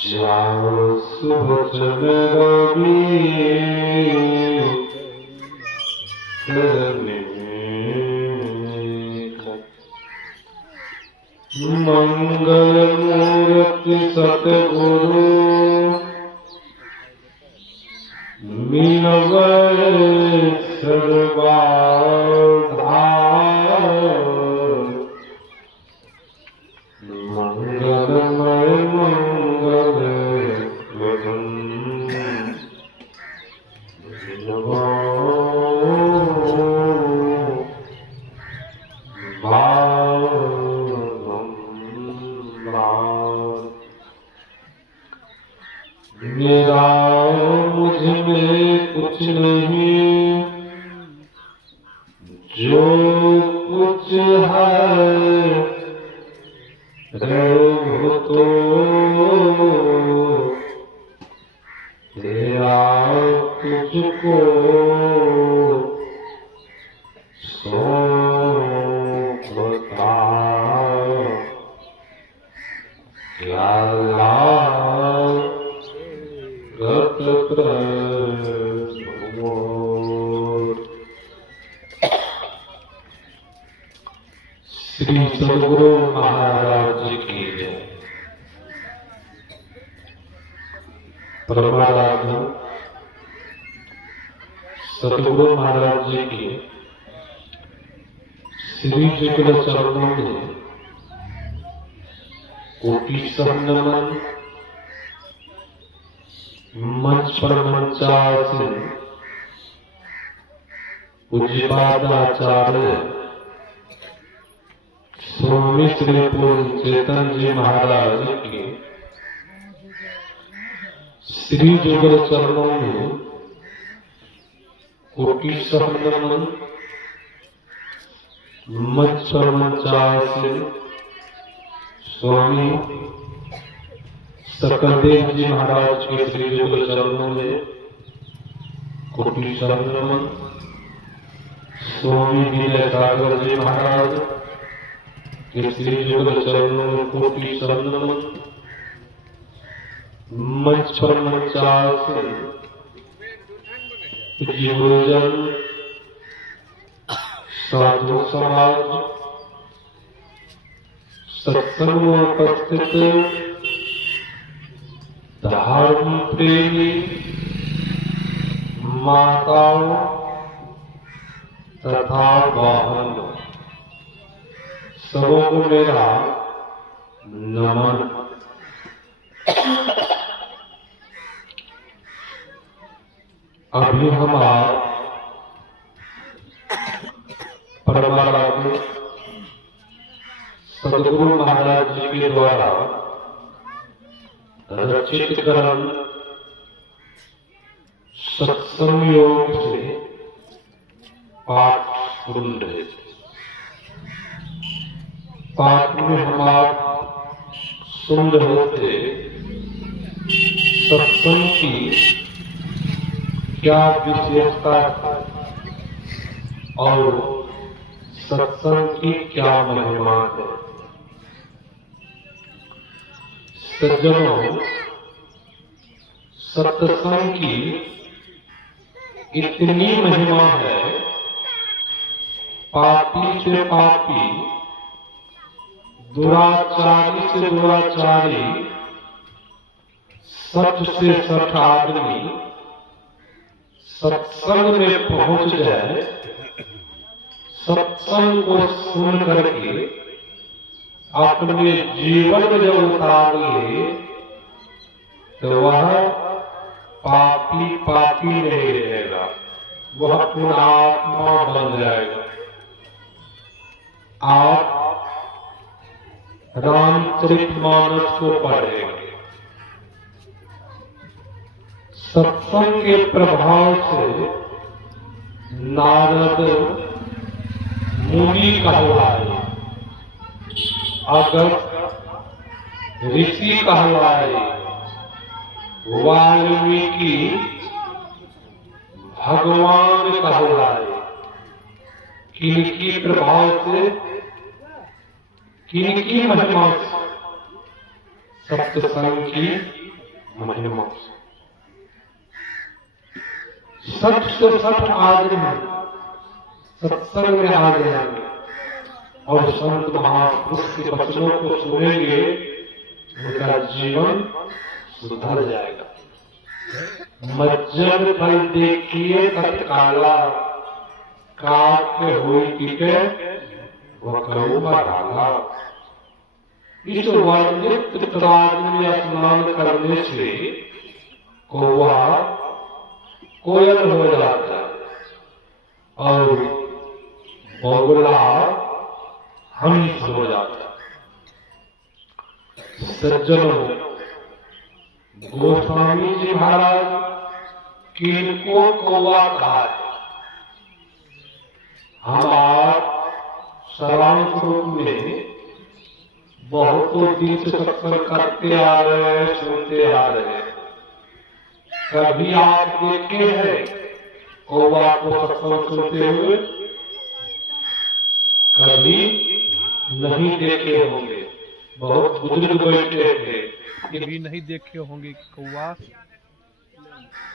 जाओ सुबचन रवि करने मंगल मूर्ति सतगुरु मिलवै सर्वाधार मंगलमय मंगल गगन मेरा मुझ में कुछ नहीं, जो कुछ है प्रभु तो तेरा तुझको सौंपता या श्री सद्गुरु महाराज की जय। परमाराध्य सद्गुरु महाराज जी के श्री जुगल चरणों में कोटि नमन। मंच पर मंचासीन पूज्यपाद आचार्य स्वामी श्री पूर्ण चेतन जी महाराज के श्री जुगल चरणों में कोटि नमन। मंच पर मंचासीन स्वामी सकलदेव जी महाराज के श्री जुगल चरणों में कोटि नमन। स्वामी विजय सागर जी महाराज के श्री जुगल चरणों में कोटि नमन। मंच पर मंचासीन जीवजन साधु समाज सत्संग में उपस्थित धर्म प्रेमी माताओं तथा बहन सबों को मेरा नमन। अभी हम परमाराध्य सद्गुरु महाराज जी के द्वारा रचित ग्रंथ सत्संग योग से पाठ सुन रहे थे। पाठ में हम आप सुन रहे थे सत्संग की क्या विशेषता और सत्संग की क्या महिमा है। सज्जनों, सत्संग की इतनी महिमा है, पापी से पापी, दुराचारी से दुराचारी, सठ से सठ आदमी सत्संग में पहुंच जाए, सत्संग को सुन करके अपने जीवन में जब उतार ले तो वह पापी पापी नहीं रहेगा, वह पुण्यात्मा बन जाएगा। आप रामचरितमानस को पढ़ेंगे, सत्संग के प्रभाव से नारद मुनि कहलाए, अगस्त ऋषि कहलाए, वाल्मीकि भगवान कहलाए। किनकी प्रभाव से, किनकी महिमा, सत्संग की महिमा। सठ से 60 आदमी सत्संग में आ जाएंगे और संत महापुरुष के वचनों को सुनेंगे, उनका जीवन सुधर जाएगा। मज्जन फल देखिए तत्काला, काट के हुई के वह कऊ बढ़ाला। इस वर्णित तराज में स्नान करने से कौवा कोयल हो जाता है और बगुला हंस हो जाता है। सज्जनों, गोस्वामी जी महाराज किनको कौवा कहा है? हम आप सर्वांग रूप में बहुतों दिन से सत्संग करते आ रहे हैं, सुनते आ रहे हैं। कभी आप देखे हैं कौवा को सत्संग सुनते हुए? कभी नहीं देखे होंगे। बहुत बुजुर्ग बैठे थे, ये भी नहीं देखे होंगे कि कौवा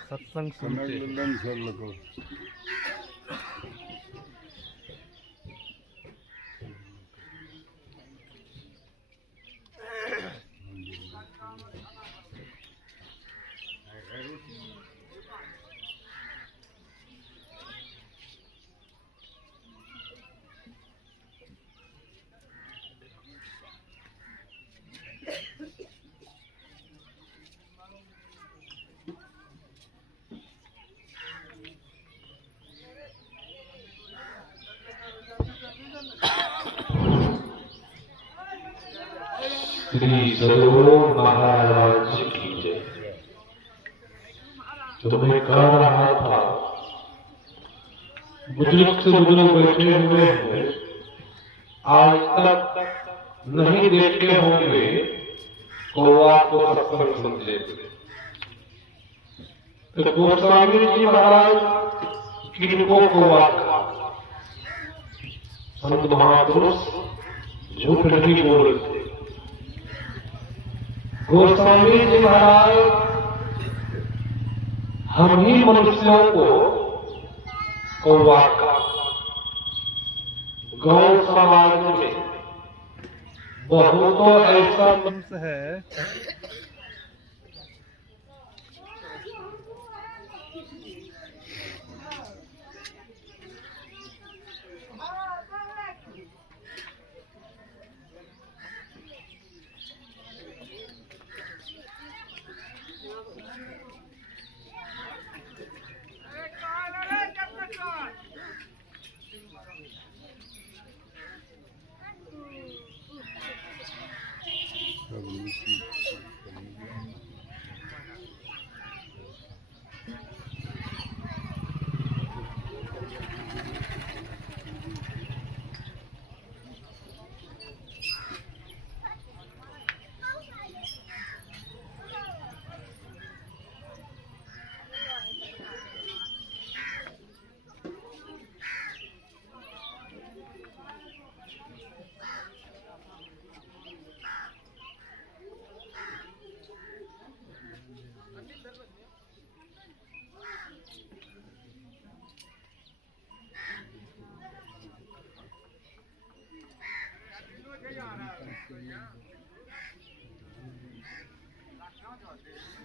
सत्संग सुनते हैं। श्री सद्गुरु महाराज की जय। तो मैं कह रहा था, बुजुर्ग से बुजुर्ग बैठे हुए हैं, आज तक नहीं देखे होंगे कौवा को सत्संग सुनते हुए। तो गोस्वामी जी महाराज किनको कौवा कहा? संत महापुरुष झूठ नहीं बोलते। गोस्वामी जी महाराज हम ही मनुष्यों को कौवा कहा। गौ समाज में बहुतों ऐसा मनुष्य है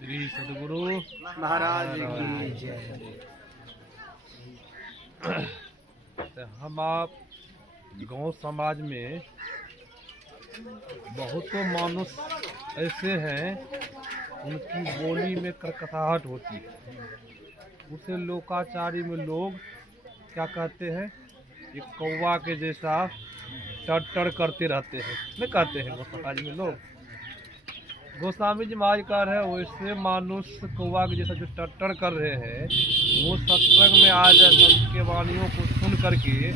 श्री सद्गुरु महाराज की जय। हम आप गांव समाज में बहुतों मानुष ऐसे हैं, उनकी बोली में कर्कशाहट होती है। उसे लोकाचारी में लोग क्या कहते हैं, ये कौवा के जैसा टड़ करते रहते हैं, नहीं कहते हैं वो समाज में लोग। गोस्वामी जी महाराज कह रहे हैं वैसे मानुष कौवा के जैसा जो टट्टर कर रहे हैं, वो सत्संग में आ जाए, सबके वाणियों को सुन करके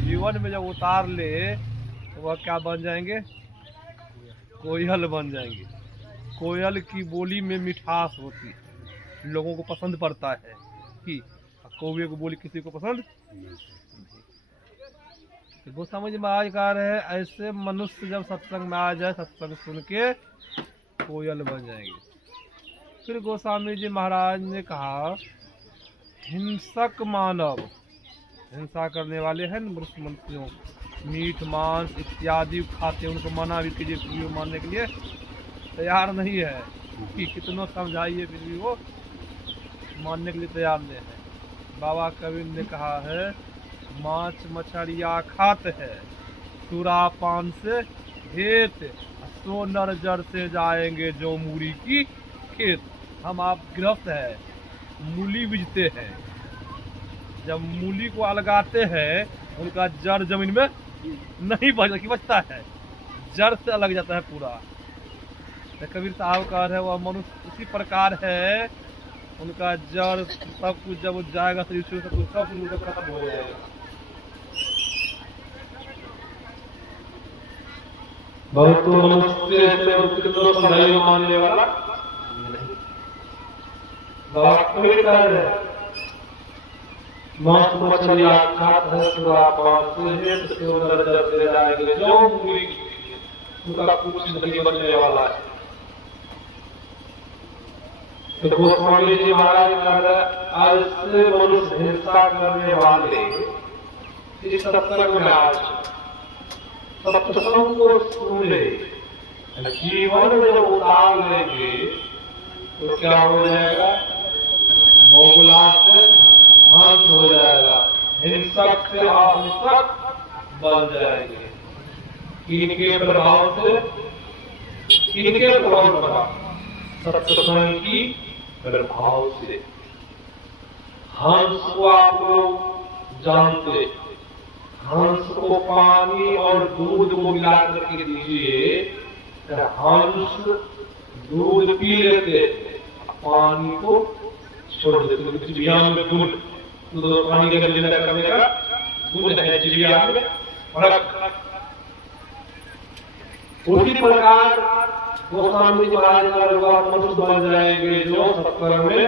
जीवन में जब उतार ले तो वह क्या बन जाएंगे? कोयल बन जाएंगे। कोयल की बोली में मिठास होती है, लोगों को पसंद पड़ता है कि कौवे की बोली किसी को पसंद नहीं। गोस्वामी जी महाराज कह रहे हैं ऐसे मनुष्य जब सत्संग में आ जाए, सत्संग सुन के कोयल बन जाएंगे। फिर गोस्वामी जी महाराज ने कहा, हिंसक मानव, हिंसा करने वाले हैं मनुष्यों, मीठ मांस इत्यादि खाते, उनको मना भी कीजिए फिर भी वो मानने के लिए तैयार नहीं है, कि कितनों समझाइए फिर भी वो मानने के लिए तैयार नहीं है। बाबा कबीर ने कहा है, मांस मछलियाँ खाते हैं, सुरापान से हेत, सो नर जर से जाएंगे जो मूरी की खेत। हम आप गृहस्थ है, मूली बीजते हैं, जब मूली को अलगाते हैं उनका जड़ जमीन में नहीं बचता है, जड़ से अलग जाता है पूरा। तो कबीर साहब कह रहे हैं वह मनुष्य उसी प्रकार है, उनका जड़ सब कुछ जब जाएगा तो ईश्वर सब कुछ खत्म हो जाएगा। बहुत मनुष्य से समझाइए मानने वाला मांस मछलियाँ खाते हैं, सुरापान से जाएंगे जो मूली उनका कुछ नहीं बनने वाला है। तो गोस्वामी जी महाराज कह रहे, आज से मनुष्य हिंसा करने वाले इस सत्संग में आज सत्संग को सुन ले, जीवन में जब उतार लेंगे तो क्या हो जाएगा, बहुला से अंत हो जाएगा, हिंसक से अहिंसक बन जाएंगे। इनके प्रभाव से सत्संग की प्रभाव से हंस को आप लोग जानते, हंस को पानी और दूध को मिला करके दीजिए, हंस दूध पी लेते, पानी को छोड़ देते। चिड़िया में दूध पानी का लीला करने का दूध है, चिड़िया में फर्क। उसी प्रकार गोस्वामी जी महाराज मनुष्य बन जाएंगे जो सत्संग में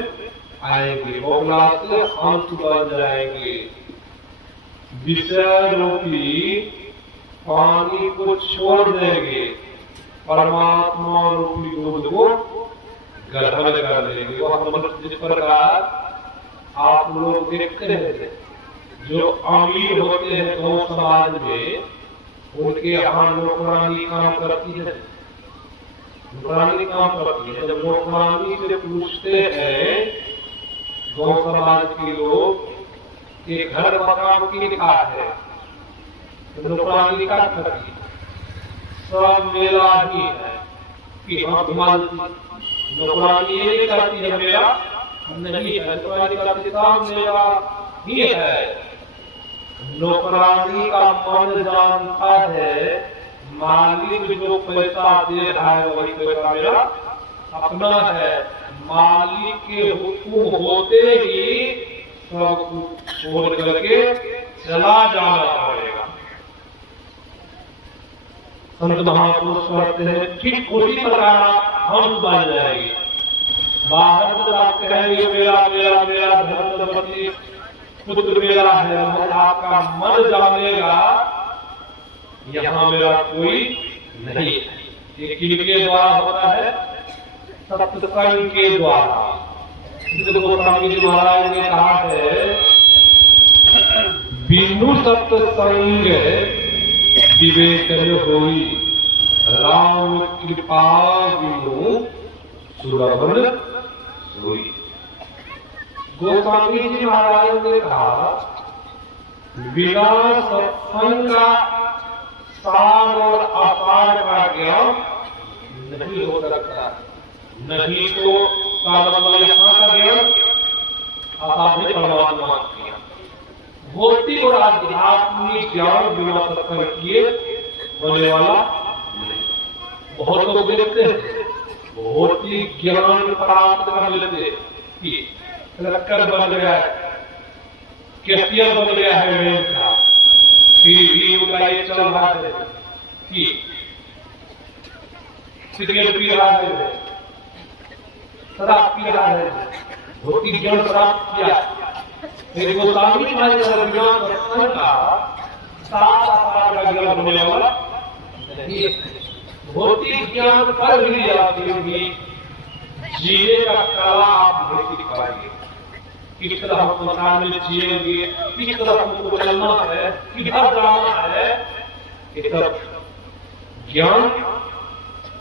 आएंगे, बहुला से हंस बन जाएंगे, विषय रूपी पानी को छोड़ देंगे, परमात्मा रूपी दूध को ग्रहण कर लेंगे। वह मनुष्य जिस प्रकार आप लोग देखते हैं, जो अमीर होते हैं गौ समाज में, उनके यहाँ नौकरानी काम करती है, नौकरानी काम करती है। जब नौकरानी से पूछते हैं गौ समाज के लोग कि घर मकान की लिखा है, तो नौकरानी का करती है, सब मेरा ही है कि हम नौकरानी ये करती है मेरा नहीं है, नौकरानी करती सब मेरा ही है। नौकरानी का मन जानता है मालिक जो पैसा दे रहा है वही पैसा मेरा अपना है, मालिक के हुक्म होते ही सब कुछ छोड़ करके चला जाना पड़ेगा। संत महापुरुष कहते हैं ठीक उसी प्रकार हम बन जाएंगे। बाहर तो आप कहेंगे मेरा मेरा मेरा धर्मपति पुत्र मेरा है, आपका मन जानेगा यहाँ मेरा कोई नहीं है। ये किसके द्वारा होता है, सत्संग के द्वारा। गोस्वामी जी महाराज ने कहा है, बिनु सत्संग विवेक होई, राम कृपा बिनु सुरवन सोई। गोस्वामी जी महाराज ने कहा, बिना सत्संग का सार और अपार का ज्ञान नहीं हो सकता। नहीं तो यहाँ का ज्ञान आपने परमात्मा किया, भौतिक और आध्यात्मिक ज्ञान बिना सत्संग किए होने वाला नहीं। बहुत लोग देखते हैं भौतिक ज्ञान प्राप्त कर लेते कि लक्कर बन गया है, कैशियर बन गया है बैंक का, फिर भी उनका ये चल रहा है कि सिगरेट पी रहा है, शराब पी रहा है, भौतिक ज्ञान प्राप्त किया। फिर गोस्वामी महाराज ज्ञान दर्शन का सारा का ज्ञान होने वाला नहीं। भौतिक ज्ञान पर भी जाते भी जीने का कला आप नहीं सीख पाएंगे। किस तरह हम संसार में जिएंगे, किस तरह हमको चलना है, किधर जाना है, ये सब ज्ञान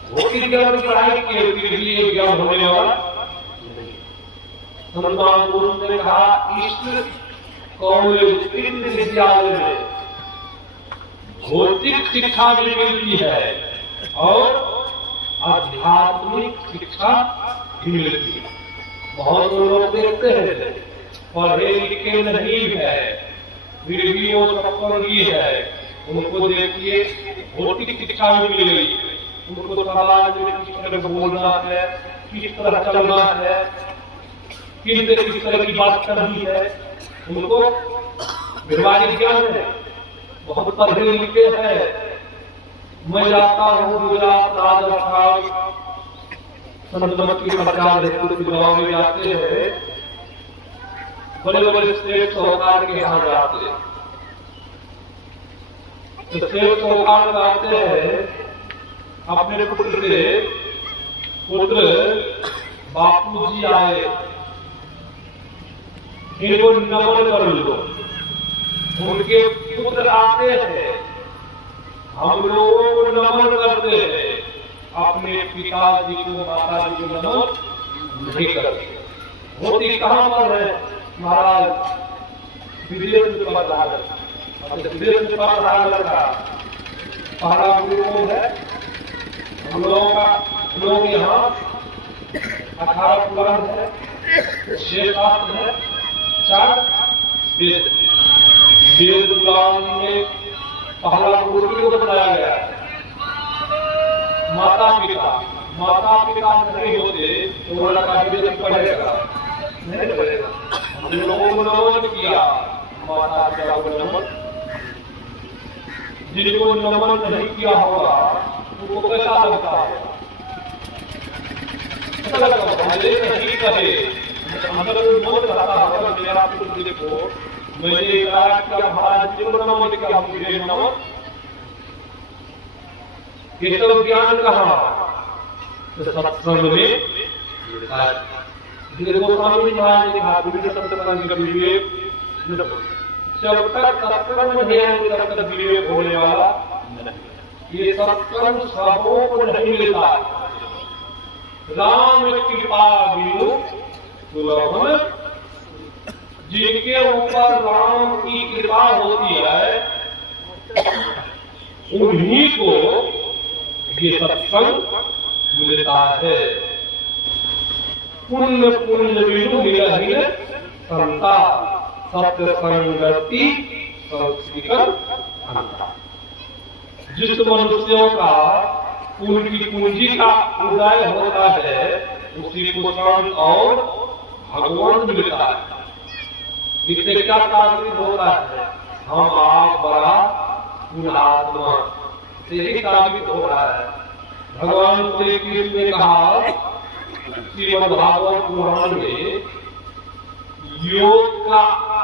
भौतिक ज्ञान की पढ़ाई के लिए ज्ञान होने वाला नहीं। संत गुरु ने कहा इस कॉलेज विद्यालय में भौतिक शिक्षा भी मिलती है और आध्यात्मिक शिक्षा भी मिलती है। बहुत लोग देखते हैं पढ़े लिखे नहीं है, फिर भी वो सत्संगी है, उनको देखिए भौतिक शिक्षा भी मिल गई, उनको समाज में किस तरह बोलना है, किस तरह चलना है, किस तरह की बात करनी है, उनको व्यवहारिक ज्ञान है, बहुत पढ़े लिखे हैं। मैं जाता हूँ गुजरात, राजस्थान, संतमत की प्रचार हेतु गाँव में जाते हैं, बड़े बड़े स्टेट सरकार के यहाँ जाते हैं, तो स्टेट सरकार जाते हैं अपने पुत्र बापू जी आए, इनको नमन कर लो। उनके पुत्र आते हैं, हम लोगों को नमन करते हैं, अपने पिताजी को माताजी को नमन नहीं करते। होती कहाँ पर है महाराज? विदेश में पढ़ा विदेश में पढ़ा लड़का पहला गुरु है हम लोग यहाँ 18 पुराण है, 6 शास्त्र है, 4 वेद। वेद पुराण में पहला गुरु को बताया गया है। माता पिता नहीं होते तो वो लड़का वेद पढ़ेगा नहीं पढ़ेगा। हम लोगों को नमन किया, माता पिता को नमन, जिनको नमन नहीं किया होगा उनको कैसा लगता है? नहीं कहे अगर नमन करता होगा, मेरा पुत्र देखो मैंने कहा कि महाराज जी को नमन किया, मुझे नमन, ये सब ज्ञान कहाँ? सत्संग में गोस्वामी महाराज ने कहा सत्संग विवेक, जब तक सत्संग नहीं आएंगे तब तक विवेक होने वाला नहीं। ये सत्संग सबों को नहीं मिलता। राम कृपा बिनु सुलभ, जिनके ऊपर राम की कृपा होती है उन्हीं को ये सत्संग मिलता है। पुण्य बिनु मिलहि संता, सत्य संगति संस्कृत अंता। जिस मनुष्यों का उनकी पूंजी का उदय होता है उसी को संत और भगवान मिलता है। इससे क्या साबित होता है? हम आप बड़ा पुण्यात्मा से ही साबित हो रहा है। भगवान श्री कृष्ण ने कहा श्रीमद् भागवत पुराण में, योग का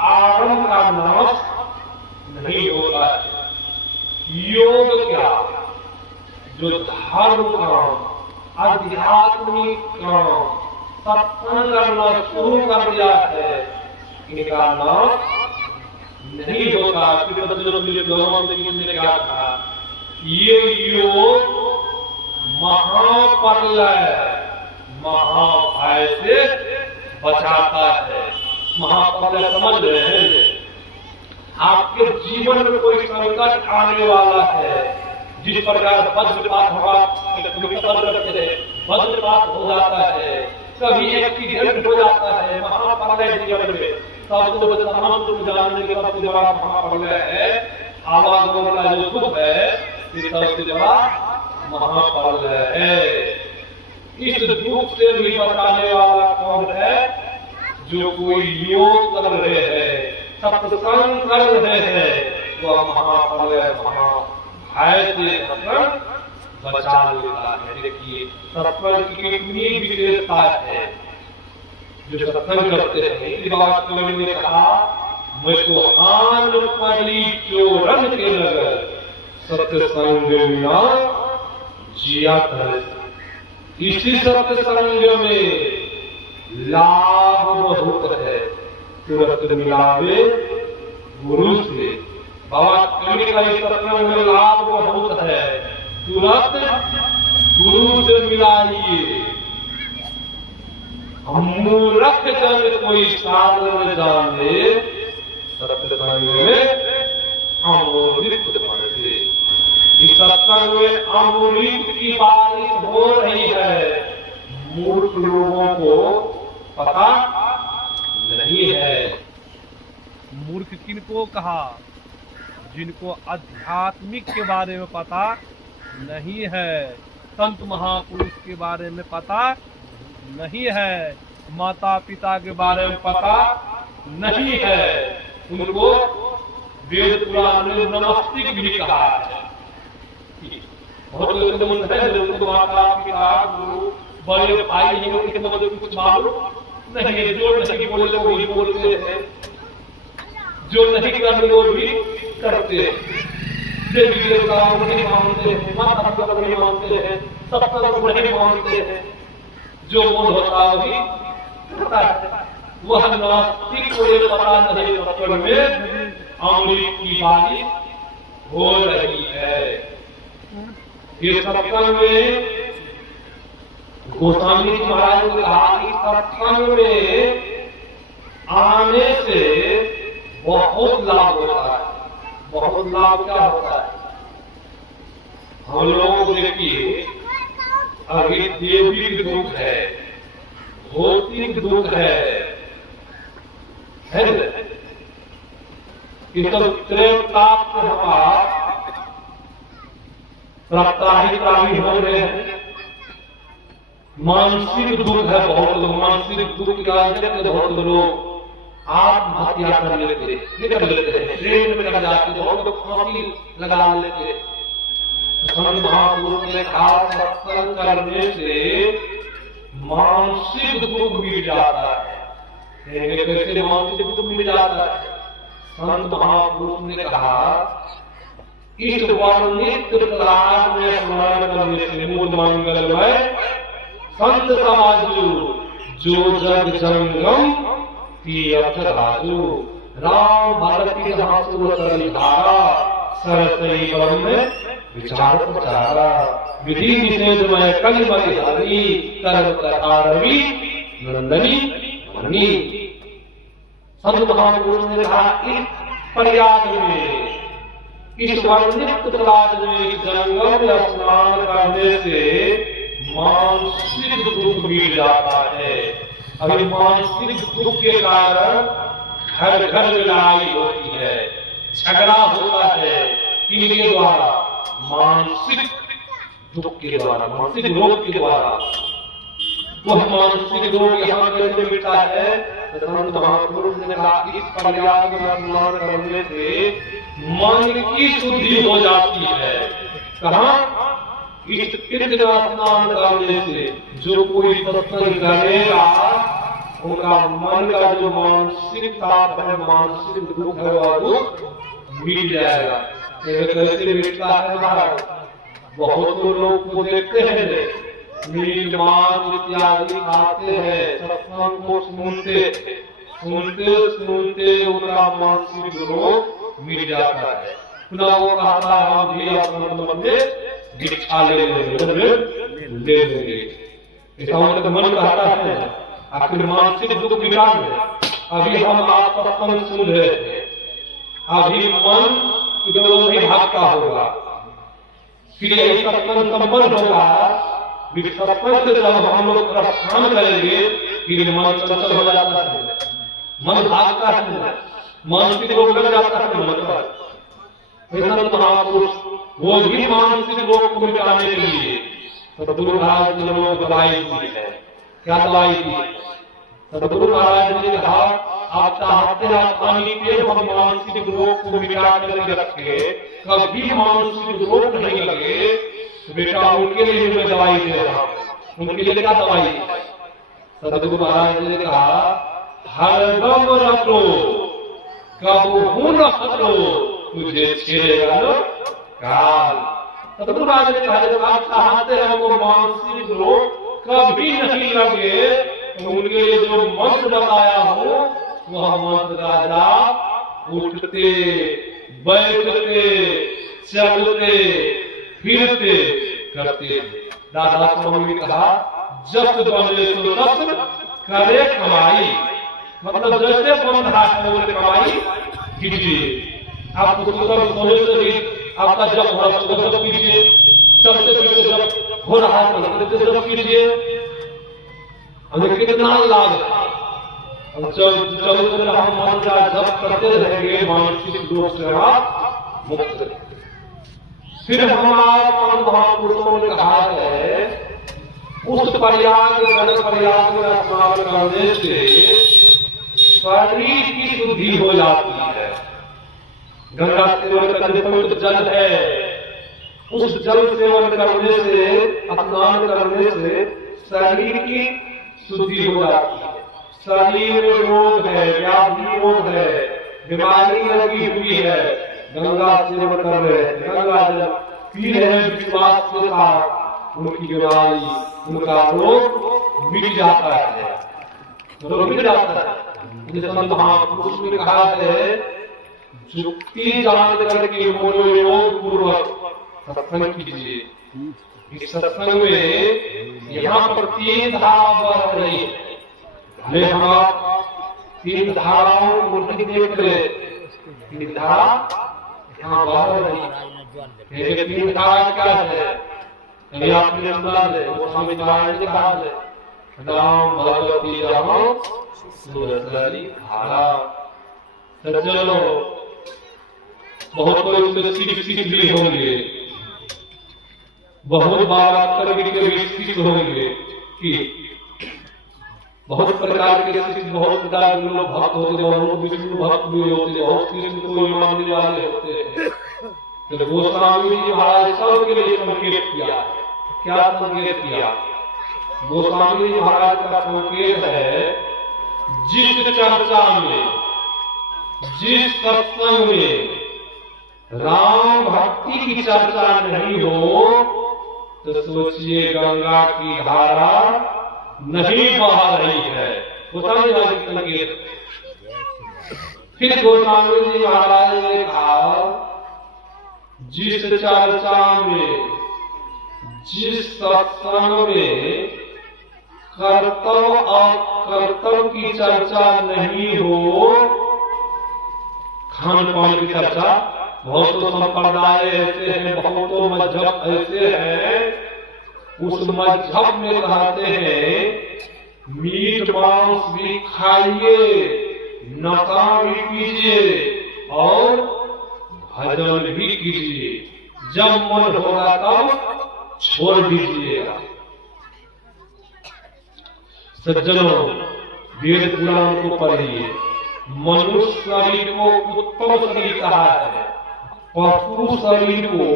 आरंभ का नाश नहीं होता है। योग क्या? जो धर्म काम, आध्यात्मिक काम, सत्संग करना शुरू कर दिया है, इनका नाश नहीं होता। ने क्या कहा? ये योग महाप्रलय, महाभय से बचाता है। महाप्रलय समझ रहे हैं? आपके जीवन में कोई संकट आने वाला है, जिस प्रकार वज्रपात वज्रपात हो जाता है, कभी एक्सीडेंट हो जाता है, महाप्रलय जीवन में सबसे जानने के सबसे बड़ा महाप्रलय है, आवागमन का जो दुख है, ये सबसे बड़ा महाप्रलय है। इस दुख से भी बचाने वाला कौन है? जो कोई योग कर रहे हैं, सत्संग कर रहे हैं, वह महाप्रलय महाभय से सत्संग बचा लेता है। देखिए सत्संग की कितनी विशेषता है। जो सत्संग करते हैं, इसी बात को मैंने कहा, मैं तो आन पड़ी चोरन के नगर, सत्संग बिना जिया कर। इसी सत्संग में लाभ बहुत है, तुरंत मिलावे गुरु से। बाबा कवि का इस सत्संग में लाभ बहुत है, तुरंत गुरु से मिलाइए। हम मूर्ख जन कोई साधन जाने, सत्संग में अमृत पड़े। इस सत्संग में अमृत की बारिश हो रही है, मूर्ख लोगों को पता नहीं है। मूर्ख किनको कहा? जिनको आध्यात्मिक के बारे में पता नहीं है, संत महापुरुष के बारे में पता नहीं है, माता पिता के बारे में पता नहीं है। उनको वेद पुराण ने नास्तिक भी कहा है। बहुत लोग उनको माता पिता गुरु बड़े भाई इनके मतलब कुछ मालूम नहीं है। जो नहीं बोले वही बोलते हैं, जो नहीं करते वो भी करते हैं। देवी देवताओं को नहीं मानते हैं, माता पिता को नहीं मानते हैं, सत्संग को नहीं मानते हैं। जो मन होता वही करता है। वह नास्तिक को ये पता नहीं सत्संग में अमृत की बारिश हो रही है। इस सत्संग में गोस्वामी जी महाराज ने कहा कि सत्संग में आने से बहुत लाभ होता है। बहुत लाभ क्या होता है? हम लोग देखिए, अभी देवी दुख है, भौतिक दुख है ये सब त्रैताप के हमारा प्राप्ताहिक प्राणी हो रहे हैं। मानसिक दुख है, बहुत लोग मानसिक दुख के बहुत लोग आत्महत्या कर लेते हैं, ट्रेन में लग जाते, बहुत लोग फांसी लगा लेते। संत महापुरुष ने कहा सत्संग करने से मानसिक दुख मिट जाता है। कैसे मानसिक दुख मिट जाता है? संत महापुरुष ने कहा इस वर्णित प्रकार में स्मरण करने से मूल मंगलमय संत समाजु जो जग जंगम तीर्थ राजू राम भारती जहाँ सुरधारा सरसई में विचार प्रचारा विधि निषेधमय कलिमय हरि कर्म कथारवि नंदनी मणि। संत महापुरुष ने कहा इस प्रयाग में, इस वर्णित प्रयाग में जंगम में स्नान करने से मानसिक दुख मिट जाता है। अभी मानसिक दुख के कारण घर घर लड़ाई होती है, झगड़ा होता है। किनके द्वारा? मानसिक दुख के द्वारा, मानसिक रोग के द्वारा। वह मानसिक रोग यहाँ कैसे मिटता है? संत महापुरुष ने कहा इस प्रयाग में स्नान करने से मन की शुद्धि हो जाती है। कहाँ? इस तीर्थ का स्नान करने से जो कोई सत्संग करेगा उनका मन का जो मानसिक ताप है, मानसिक दुख है, वह दुख मिट जाएगा। कैसे मिटता है महाराज? बहुत लोग को देखते हैं मीट मांस इत्यादि खाते हैं, सत्संग को सुनते सुनते उनका मानसिक रोग मिट जाता है। पुनः वो कहता है हम भी अपने मन में दीक्षा ले लेंगे। ऐसा उनका मन कहता है। आखिर मानसिक दुख मिटा है। अभी हम आप सत्संग सुन रहे हैं, अभी मन इधर नहीं भागता होगा, फिर यही सत्संग संपन्न होगा। सत्संग से जब हम लोग प्रस्थान करेंगे फिर मन चंचल हो जाता है, मन भागता है, मानसिक रोग लग जाता है मन पर। संत महापुरुष वो भी मानसिक रोग को मिटाने के लिए सदगुरु महाराज ने दवाई दी है। क्या दवाई दी? सदगुरु महाराज ने कहा आप चाहते हैं पानी पे हम मानसिक रोग को मिटा करके रखे, कभी मानसिक रोग नहीं लगे, तो बेटा उनके लिए मैं दवाई दे रहा हूँ। उनके लिए क्या दवाई? सदगुरु महाराज ने कहा हरदम रखो कबहू न हटो तुझे छेड़ेगा न काल। सदगुरु महाराज ने कहा जब आप चाहते हैं हमको मानसिक रोग कभी नहीं लगे तो उनके लिए जो मंत्र बताया हो वह मंत्र राजा उठते बैठते चलते फिरते करते। दादा स्वामी ने कहा जस बने सो तस करे कमाई, मतलब जैसे बन रहा है वो कमाई कीजिए। आपको सुबह सोने से भी आपका जब हो रहा है जब कीजिए, चलते फिरते जब हो रहा है तो जब कीजिए। हमें कितना लाभ है, चलते हम मन का जब करते रहेंगे मानसिक रोग से आप मुक्त रहेंगे। फिर हमारे महापुरुषों ने कहा है उस प्रयाग में स्नान करने से शरीर की शुद्धि हो जाती है। गंगा सेवन करने पवित्र जल है, उस जल सेवन करने से स्नान करने से शरीर की शुद्धि हो जाती है। शरीर में रोग है, व्याधि रोग है, बीमारी लगी हुई है, गंगा सेवन कर रहे हैं, गंगा जल पी रहे हैं विश्वास के साथ, उनकी बीमारी उनका रोग मिट जाता है, रोग मिट जाता है। जैसे महापुरुष ने कहा है युक्ति जान करके मनोयोग पूर्वक सत्संग कीजिए। इस सत्संग में यहाँ पर 3 धारा बह रही है। हम आप 3 धाराओं को देख रहे, 3 धारा यहाँ बह रही है। 3 धारा क्या है अभी आपने सुना है, वो स्वामी नारायण ने कहा है राम भगवती राम सूरज धारा। सज्जनों बहुत कोई सीख भी होंगे, बहुत बार करके विकसित होंगे कि बहुत प्रकार के बहुत प्रकार के लोग भक्त होते हैं, बहुत विष्णु भक्त भी होते हैं, बहुत कृष्ण को मानने वाले होते हैं। तो गोस्वामी जी महाराज सबके लिए संकेत किया। क्या संकेत किया? गोस्वामी जी महाराज का संकेत है जिस चर्चा में, जिस सत्संग में राम भक्ति की चर्चा नहीं हो तो सोचिए गंगा की धारा नहीं बह रही है। संकेत। फिर गोस्वामी जी महाराज ने कहा जिस चर्चा में, जिस सत्संग में कर्तव्य अकर्तव्य की चर्चा नहीं हो, खान पान की चर्चा, बहुत तो संप्रदाय ऐसे हैं, बहुत तो मजहब ऐसे हैं, उस मजहब में कहते हैं मीट मांस भी खाइए, नशा भी कीजिए और भजन भी कीजिए, जब मन होगा तब छोड़ दीजिएगा। सज्जनों वेद पुराण को पढ़िए, मनुष्य शरीर को उत्तम शरीर कहा है, पशु शरीर को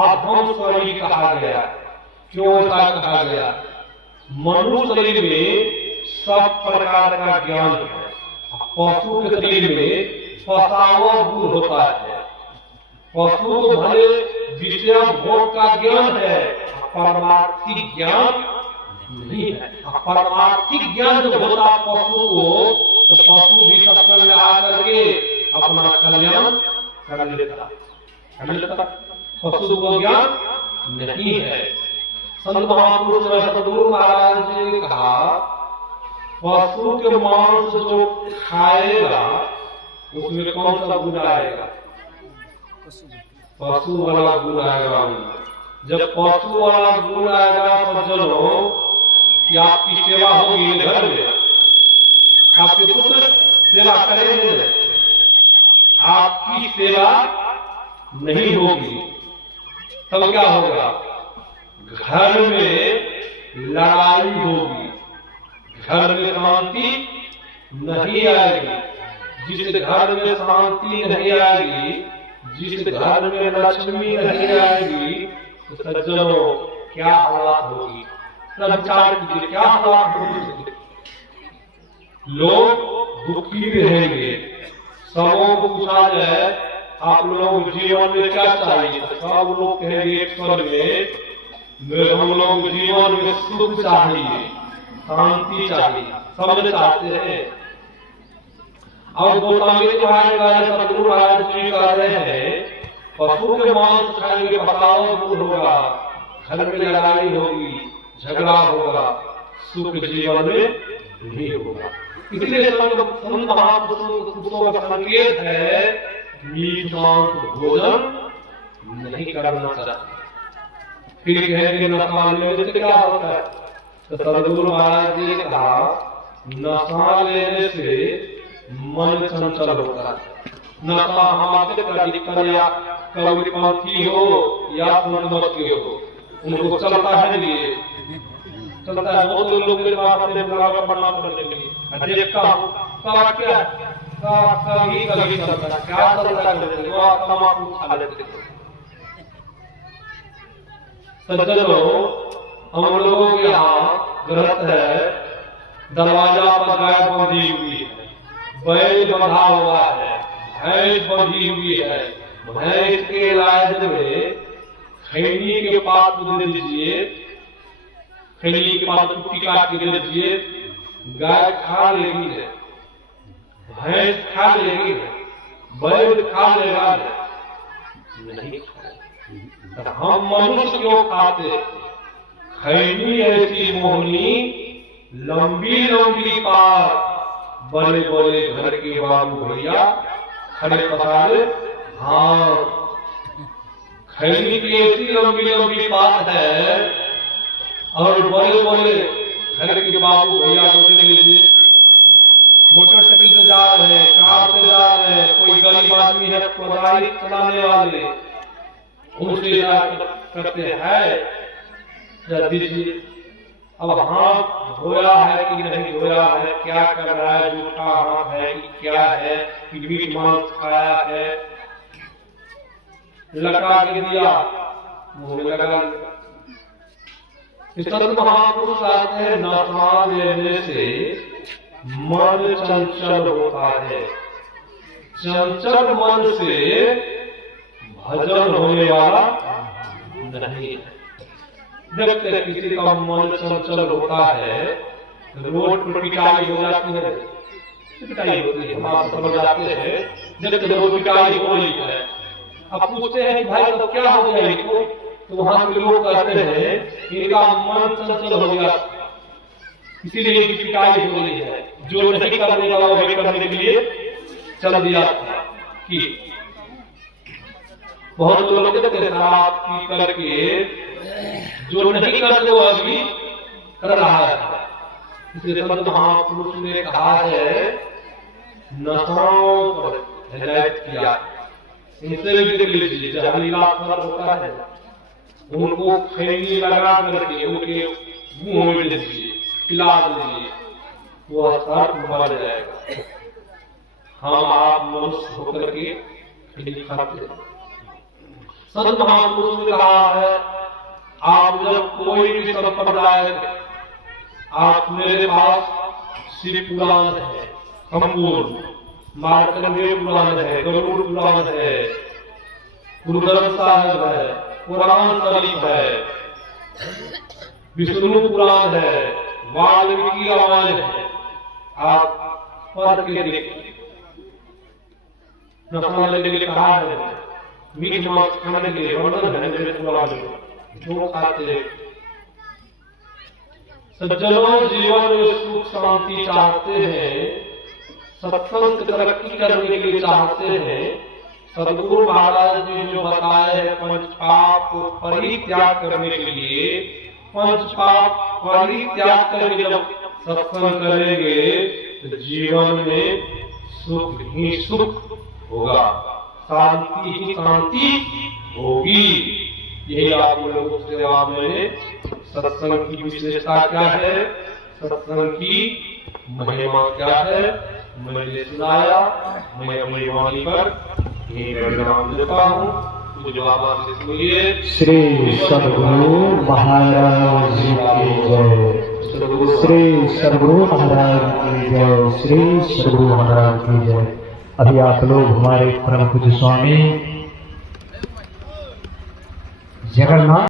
अधम शरीर कहा गया। क्यों ऐसा कहा गया? मनुष्य शरीर में सब प्रकार का ज्ञान है, पशु के शरीर में पसावा गुण होता है। पशु को भले विषय भोग का ज्ञान है, परमार्थिक ज्ञान नहीं है। परमार्थिक ज्ञान जब होता पशु को तो पशु भी सत्संग में आकर के अपना कल्याण कर लेता। पशु को ज्ञान नहीं है। संत महापुरुष सदगुरु महाराज जी ने कहा पशु के मांस जो खाएगा उसमें कौन सा गुण आएगा? पशु वाला गुण आएगा। जब पशु वाला गुण आएगा सज्जनों कि आपकी सेवा होगी घर में, आपके पुत्र सेवा करेंगे, आपकी सेवा नहीं होगी, तब क्या होगा? घर में लड़ाई होगी, घर में शांति नहीं आएगी। जिस घर में शांति नहीं आएगी, जिस घर में लक्ष्मी नहीं आएगी, तो सज्जनों क्या हालात होगी? विचार कीजिए क्या हालात होगी? लोग दुखी रहेंगे। सबों को पूछा जाए आप लोग जीवन में क्या चाहिए, सब लोग कहेंगे एक स्वर में हम लोग जीवन में सुख चाहिए, शांति चाहिए, सब चाहते हैं। अब गौतमी महाराज सदगुरु महाराज जी कह रहे हैं पशु के मांस खाएंगे बताओ दूर होगा, घर में लड़ाई होगी, झगड़ा होगा, सुख जीवन में नहीं होगा। इसलिए संत महापुरुषों का संकेत है मीठ मांस भोजन नहीं करना चाहिए। फिर कहेंगे नशा लेने से क्या होता है? तो सदगुरु महाराज जी ने कहा नशा लेने से मन चंचल होता है। नशा हमारे या कविपंथी हो या पूर्णमती हो, उनको चलता है ये चलता है। बहुत लोग मेरे पास अपने बुलावा पढ़ना पड़ने के लिए देखता हूँ क्या कभी कभी चलता है, क्या चलता है वो आप तमाकू खा लेते हैं। सज्जनों, हम लोगों के यहाँ गृहस्थ है, दरवाजा पर गाय बंधी हुई है, बैल बंधा हुआ है, भैंस बंधी हुई है। भैंस के लायद में खैनी के पात दे दीजिए, खैनी के पात कुटी काट के दे दीजिए, गाय खा लेगी है, भैंस खा लेगी है, बैल खा लेगा नहीं। हम मनुष्य क्यों खाते? खैनी ऐसी मोहनी, लंबी लंबी पार, बड़े बड़े घर के बाबू भैया खड़े पसारे। हाँ, खैनी की ऐसी लंबी लंबी बात है और बड़े बड़े घर के बाबू भैया को देख लीजिए, मोटरसाइकिल से जा रहे हैं, कार से जा रहे हैं, कोई गरीब आदमी है कोदारी चलाने वाले, उनसे करते हैं दीजिए। अब हाथ धोया है कि नहीं धोया है, क्या कर रहा है, जूठा हाथ है कि क्या है, कि मीट मांस खाया है, लगा के दिया मुंह में लगा। संत महापुरुष आते हैं नशा लेने से मन चंचल होता है, चंचल मन से भजन होने वाला नहीं है। जब तक किसी का मन चंचल होता है, रोड पर पिटाई हो जाती है, पिटाई होती है, हम आप समझ जाते हैं। जब तक रोड पिटाई हो रही है, अब पूछते हैं कि भाई तो क्या हो गया इनको, तो वहां के लोग कहते हैं इनका मन चंचल हो गया, इसीलिए इनकी पिटाई हो रही है। जो नहीं करने वाला वही करने के लिए चल दिया कि बहुत लोग शराब पी करके जो नहीं करते वो अभी कर रहा है। इसलिए संत महापुरुष ने कहा है नशाओं पर हिदायत किया। इनसे भी देख लीजिए, जहरीला असर होता है, उनको खैनी लगा करके उनके मुंह में दीजिए, पिला दीजिए, वो असर मर जाएगा। हम आप मनुष्य होकर के खैनी खाते हैं। संत महापुरुष ने कहा है आप जब कोई भी संप्रदाय, आप मेरे पास शिव पुराण है संपूर्ण, मार्कंडेय पुराण है, गरुड़ पुराण है, गुरु ग्रंथ साहिब है, पुराण शरीफ है, विष्णु पुराण है, वाल्मीकि रामायण है, आप पढ़ के देखिए। नशा लेने के लिए कहा है, मीठ मांस खाने के लिए वर्णन है मेरे पुराण में, जो खाते। सज्जनों, जीवन में सुख शांति चाहते हैं, सत्संग से तरक्की करने के लिए चाहते हैं। सदगुरु महाराज जी जो बताए हैं पंच पाप को परित्याग करने के लिए, पंच पाप परित्याग करके जब सत्संग करेंगे तो जीवन में सुख ही सुख होगा, शांति ही शांति होगी। यही आप लोगों से मैंने सत्संग की विशेषता क्या है, सत्संग की महिमा क्या है, मैंने सुनाया। मैं अपनी वाणी पर प्रणाम देता हूँ। मुझे बाबा से सुनिए। श्री सद्गुरु महाराज जी की जय, श्री सद्गुरु महाराज की जय, श्री सद्गुरु महाराज की जय। अभी आप लोग हमारे परम पूज्य स्वामी जगन्नाथ